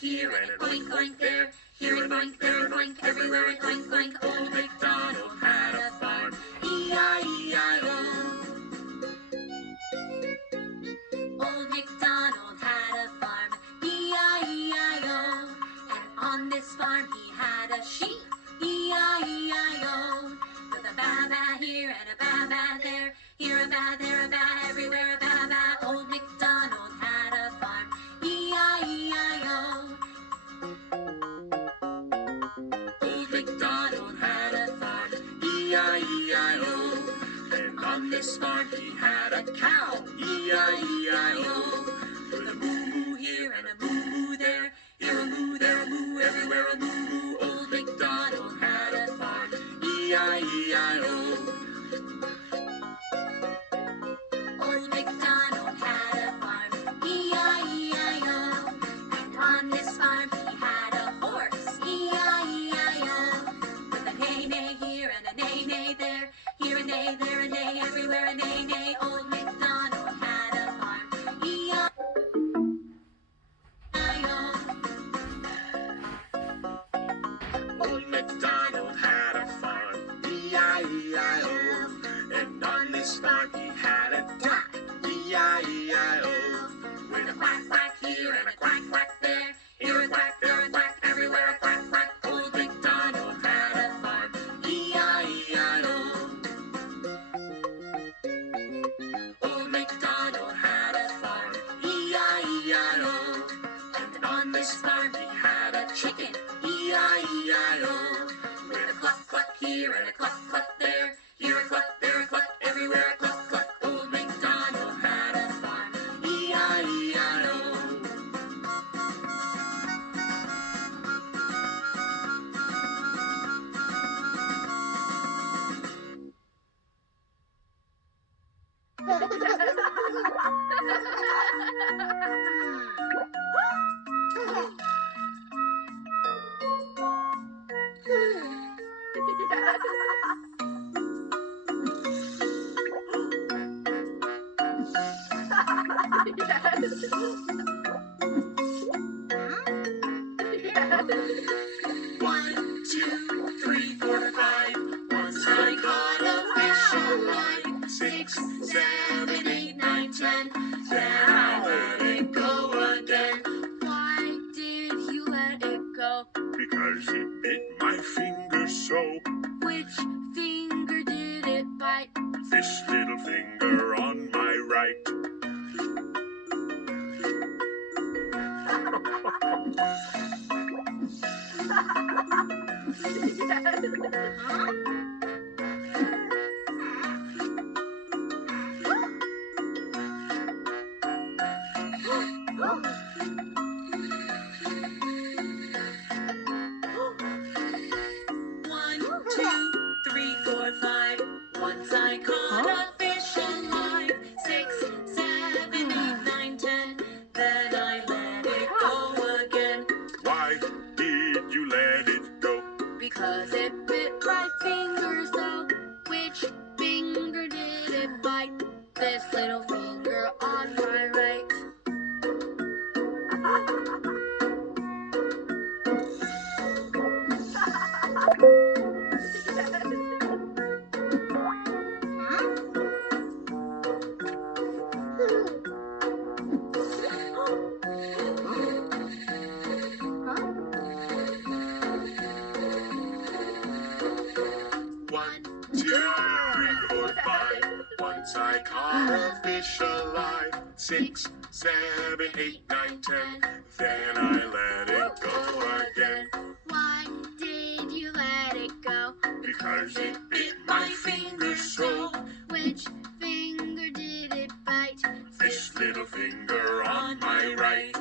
here and an oink oink there. Here an oink, there an oink, everywhere an oink oink. Old MacDonald had a farm, E-I-E-I-O. Old MacDonald had a farm, E-I-E-I-O. And on this farm he had a sheep, E-I-E-I-O. With a baa baa here and a baa baa there. Here a baa, there a baa, everywhere a baa baa. Old MacDonald had a farm, E-I-E-I-O. Old MacDonald had a farm, E-I-E-I-O. And on this farm he had a cow, E-I-E-I-O. With a moo-moo here and a moo-moo there. Here a moo, there a moo, everywhere a moo-moo. Old MacDonald had a farm, E-I-E-I-O. Old MacDonald had a farm, E-I-E-I-O. And on this farm he had a horse, E-I-E-I-O. With a neigh-neigh here and a neigh-neigh there. Here a neigh, there a neigh, everywhere a neigh-neigh. Old MacDonald had a farm, E-I-E-I-O. Old MacDonald had a farm, E-I-E-I-O. And on this farm he had a duck, E-I-E-I-O. With a quack quack here and a quack quack there. Here a quack, there a quack, everywhere a quack quack. Old MacDonald had a farm, E-I-E-I-O. Old MacDonald had a farm, E-I-E-I-O. And on this farm he had a chicken, E-I-E-I-O. With a cluck cluck here and a cluck cluck there. Here a cluck, there a cluck, everywhere a cluck cluck. Old MacDonald had a farm, E-I-E-I-O. One, two, three, four, five. Once I caught a fish alive. 6, 7, 8, 9, 10. Then I let it go again. Why did you let it go? Because it bit my finger so. Which finger did it bite? This little finger on my right. One, two, three, four, five. Once I caught a fish alive. 6, 7, 8, 9, 10. Then I let it go again. Why did you let it go? Because it bit my finger so. Which finger did it bite? This little finger on my right. One, two, three, four, five. Once I caught a fish alive. 6, 7, 8, 9, 10. Then I let it go again. Why did you let it go? Because it bit my finger so. Which finger did it bite? This little finger on my right.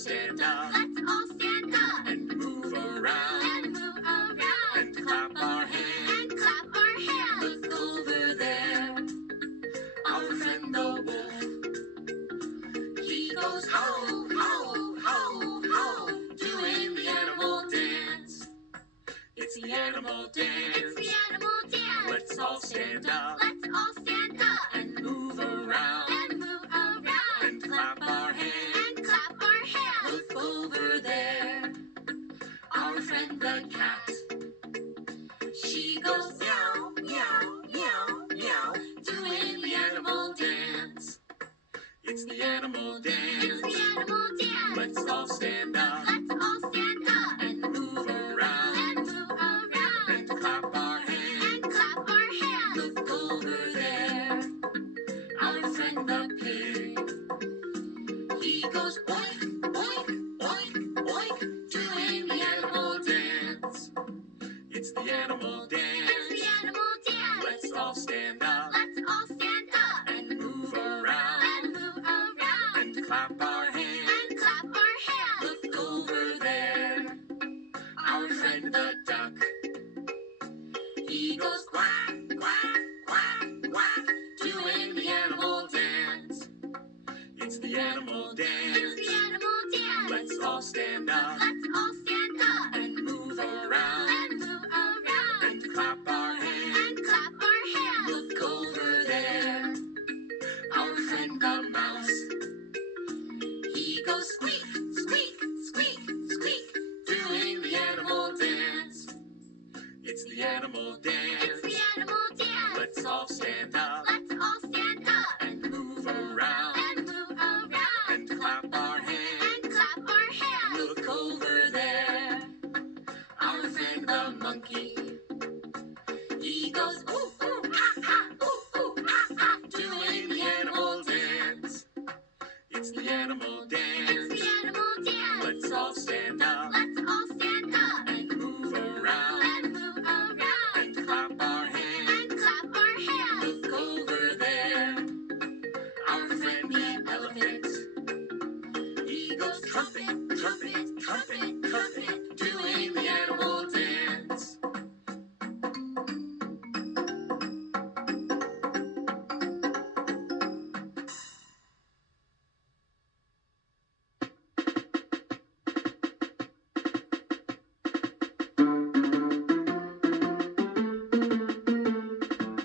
stand up. Let's all stand up. And move around. And move around. And clap our hands. And clap our hands. Look over there. Our friend the wolf. He goes ho, ho, ho, ho, doing the animal dance. It's the animal dance. It's the animal dance. Let's all stand up. Let's all stand up. And move around. And move around. And clap our hands. And clap our hands. Look over there. Our friend the cat. She goes meow, meow, meow, meow, doing the animal dance. It's the animal dance. It's the animal dance. Let's all stand up. Let's all stand up. And move around. And move around. And clap our hands. And clap our hands. Look over there. Our friend the pig. He goes oink, oink, oink, oink, doing the animal dance. It's the animal dance. It's the animal dance. Let's all stand up. Let's all stand up. And move around. And move around. And clap our hands. And clap our hands. Look over there. Our friend the duck. He goes quack, quack, quack, quack, doing the animal dance. It's the animal dance. It's the animal dance. Let's all stand up. Let's all stand up. And move around. And move around. And clap our hands. And clap our hands. Look over there. Our friend the mouse. He goes squeak, squeak, squeak, squeak, doing the animal dance. It's the animal It's dance. the animal dance. Let's all stand up. Let's all stand up. And move around. And move around. And clap our hands. And clap our hands. Look over there. Our friend the monkey. He goes ooh, ooh, ah, ah, ooh, ooh, ah, ah, doing the animal dance. It's the animal It's dance. the animal dance. Let's all stand up. Let's all stand up. And move around. And move around. And clap our hands. And clap our hands. Look over there. Our friend the elephant. He goes trumpet, trumpet, trumpet, trumpet, doing the animal dance.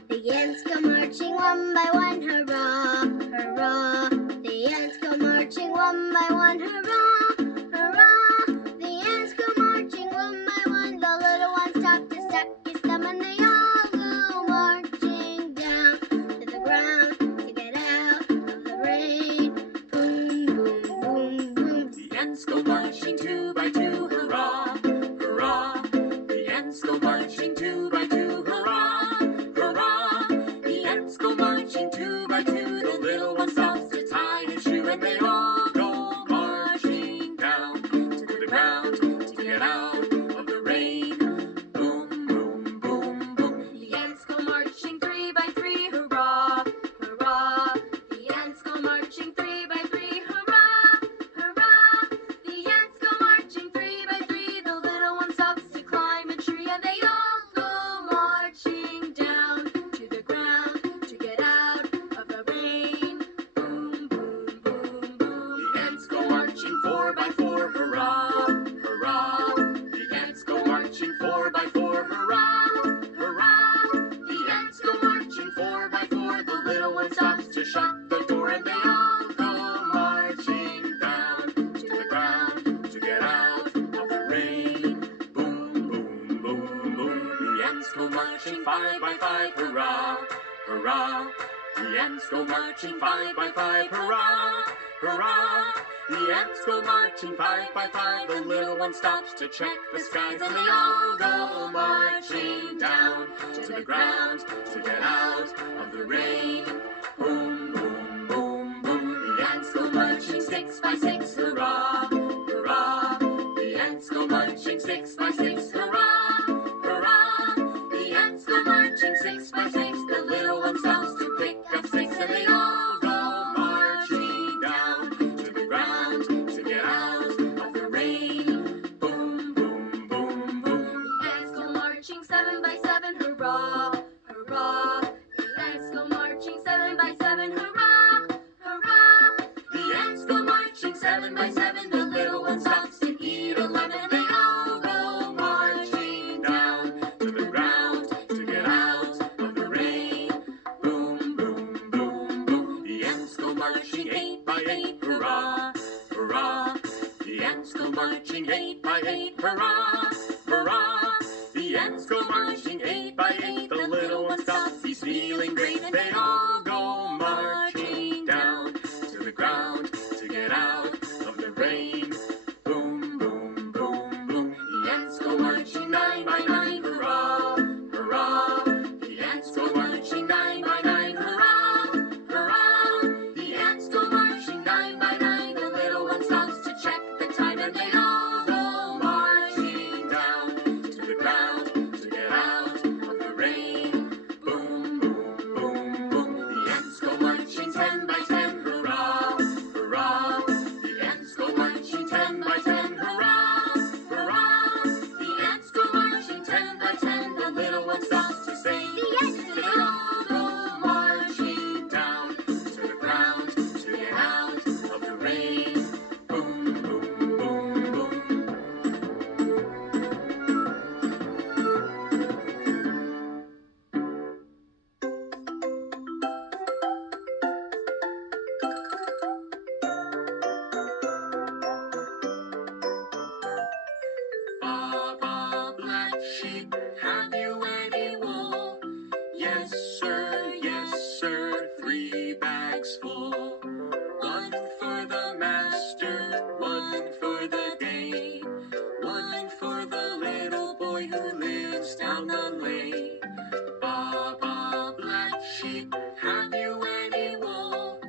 The ants go marching one by one, hurrah, hurrah. The ants go marching one by one, hurrah, hurrah. The ants go marching one by one. The little one stopped to suck his thumb, and they all go marching down to the ground to get out of the rain. Boom, boom, boom, boom. The ants go marching two by two, hurrah, hurrah. The ants go marching two by two, hurrah, hurrah. The ants go marching two by two. The little one stops to tie his shoe, and they all go marching down to the ground to get out of the rain. Boom, boom, boom, boom. The ants go marching three by three, hurrah, hurrah. The ants go marching three by three, hurrah, hurrah. The ants go marching three by three. The little one stops to climb a tree, and they all go marching down to the ground to get out of the rain. Boom, boom, boom, boom. The ants go marching four by four, hurrah, hurrah. The ants go marching four by four, hurrah, hurrah. The ants go marching four by four. The little one stops to shut the door, and they all go marching down to the ground to get out of the rain. Boom, boom, boom, boom. The ants go marching five by five, hurrah, hurrah. The ants go marching five by five, hurrah, hurrah. The ants go marching five by five. The little one stops to check the skies, and they all go marching down to the ground to get out of the rain. Boom, boom, boom, boom. The ants go marching six by six, hurrah, hurrah. The ants go marching six by six, hurrah, hurrah. The ants go marching six by six. The little one stops to pick up sticks, and they all go marching down to the ground to get out hurrah. The ants go marching 7 by 7, hurrah, hurrah. The ants go marching 7 by 7, the little one stops to eat a lemon. They all go marching down to the ground to get out of the rain. Boom, boom, boom, boom. The ants go marching 8 by 8, hurrah, hurrah. The ants go marching 8 by 8, hurrah, hurrah. The ants go marching 8 by 8, the little one stops, he's feeling great, and they all go marching down to the ground to get out of the rain. Boom, boom, boom, boom. The ants go marching 9 by 9, hurrah, hurrah. The ants go marching 9 by 9, hurrah, hurrah. The ants go marching 9 by 9, the little one stops to check the time, and they all go marching down to the ground to get out of the rain. Boom, boom, boom, boom. The ants go marching 10 by 10, hurrah, hurrah. The ants go marching 10 by 10, hurrah, hurrah. The ants go marching 10 by 10, the little one stops to say the end. They all go marching down to the ground to get out of the rain. Boom, boom, boom, boom. Baa Baa Black Sheep, have you any wool? Yes, sir, 3 bags full. 1 for the master, 1 for the day, 1 for the little boy who lives down the lane. Baa Baa Black Sheep, have you any wool?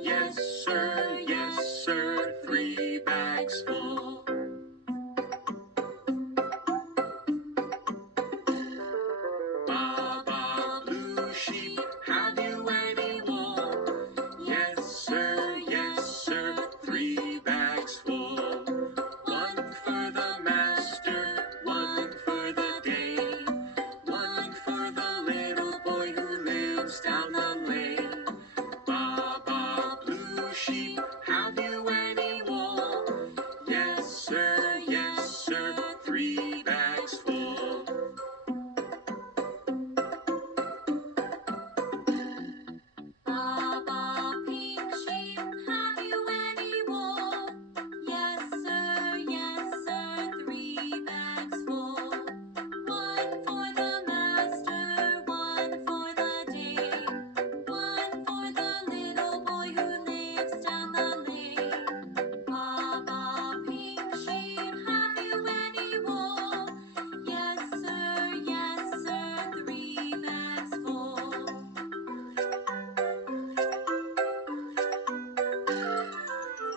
Yes, sir, 3 bags full. Baa Baa Blue Sheep, have you any wool? Yes, sir, 3 bags full. 1 for the master, 1 for the day, 1 for the little boy who lives down the lane. Baa Baa Blue Sheep, have you any wool? Yes, sir, 3 bags full. Baa Baa Pink Sheep, have you any wool? Yes, sir, 3 bags full. 1 for the master, 1 for the day, 1 for the little boy who lives down the lane. Baa Baa Pink Sheep, have you any wool? Yes, sir, 3 bags full.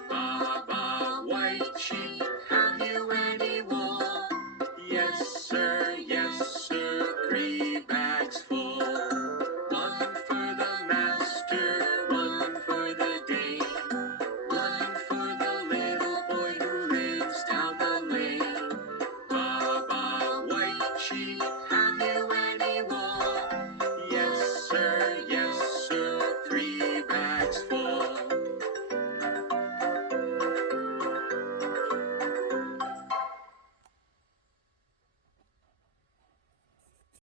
Baa Baa White Sheep,